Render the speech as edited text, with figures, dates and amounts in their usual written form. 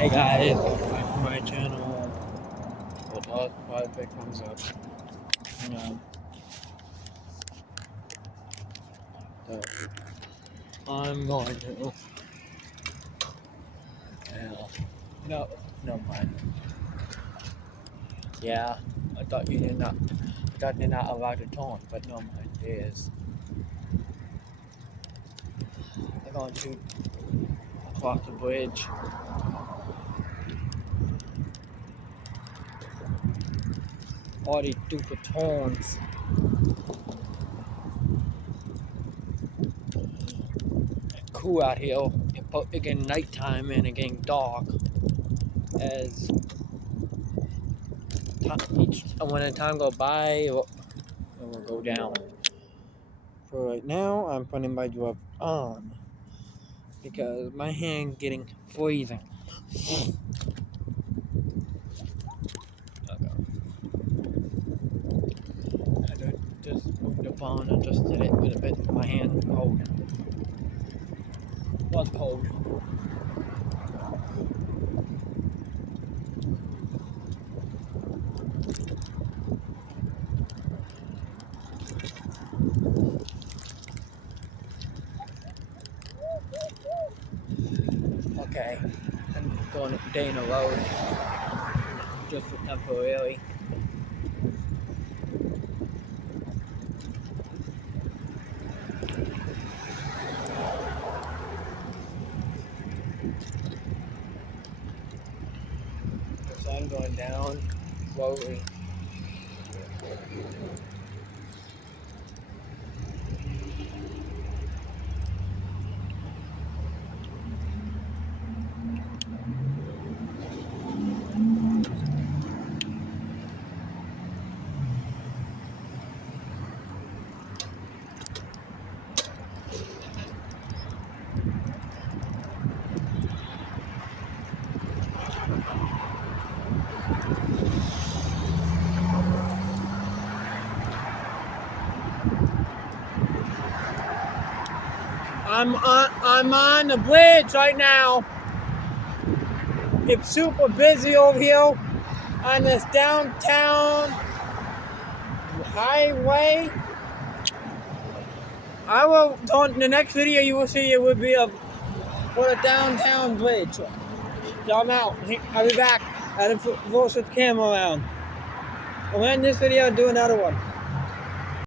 Hey guys, welcome back to my channel. We'll talk about if it comes up. So I'm going to. No mind. Yeah, I thought you did not. Thought you're not allowed to taunt, but no mind. It is. I'm going to cross the bridge. All these stupid taunts. Cool out here. It getting nighttime and it getting dark. As when the time go by, it will go down. For right now, I'm putting my glove on because my hand getting freezing. Okay. I just moved the phone and just did it with a bit. My hand cold. Was cold. Okay, I'm going a day in a row just for temporarily. The sun going down slowly. I'm on the bridge right now. It's super busy over here on this downtown highway. I will, on the next video you will see it would be a downtown bridge. So I'm out. I'll be back. I had to force the camera around. I'll end this video and do another one.